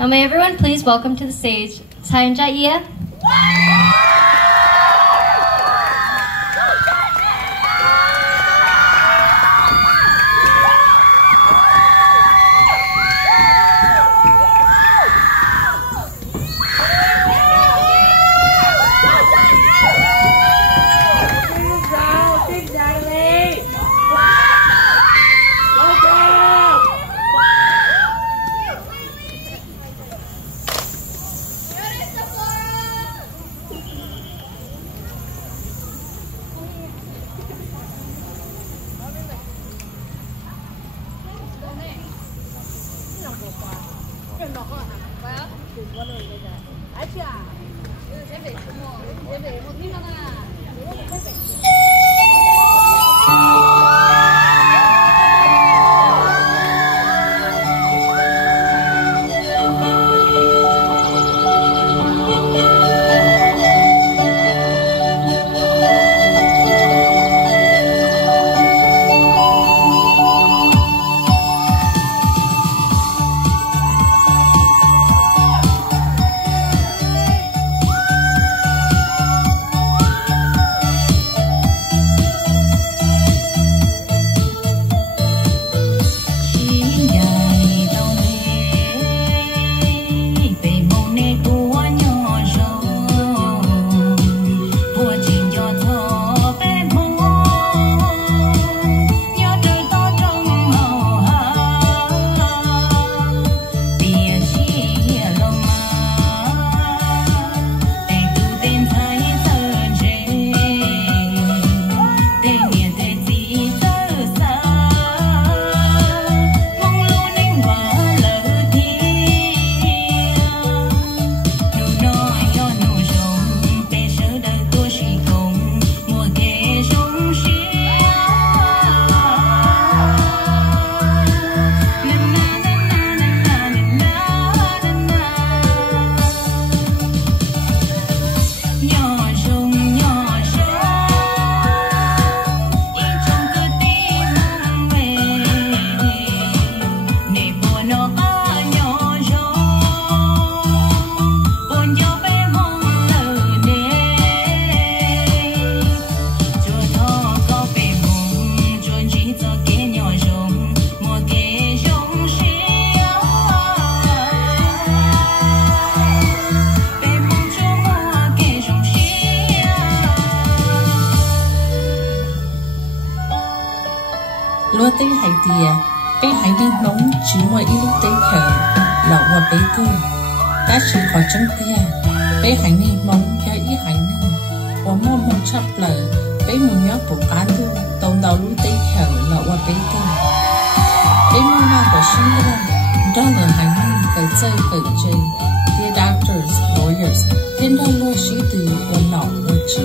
Now may everyone please welcome to the stage Sayanja Ia. Lúa tế hải tìa, bé hải đi nóng chỉ mua ít lúc tế khờ, lọ qua bé tư. Đã chỉ khỏi chân tia, bé hải đi nóng cho ít hải nè. Và mua mông chắp lờ, bé muốn nhớ bộ cá tư, tông đầu lúa tế khờ, lọ qua bé tư. Bé mua nào của sinh ra, đó là hải nè, cởi chơi. Dear doctors, lawyers, thiên đo lúa sĩ tử và nọ lúa chỉ.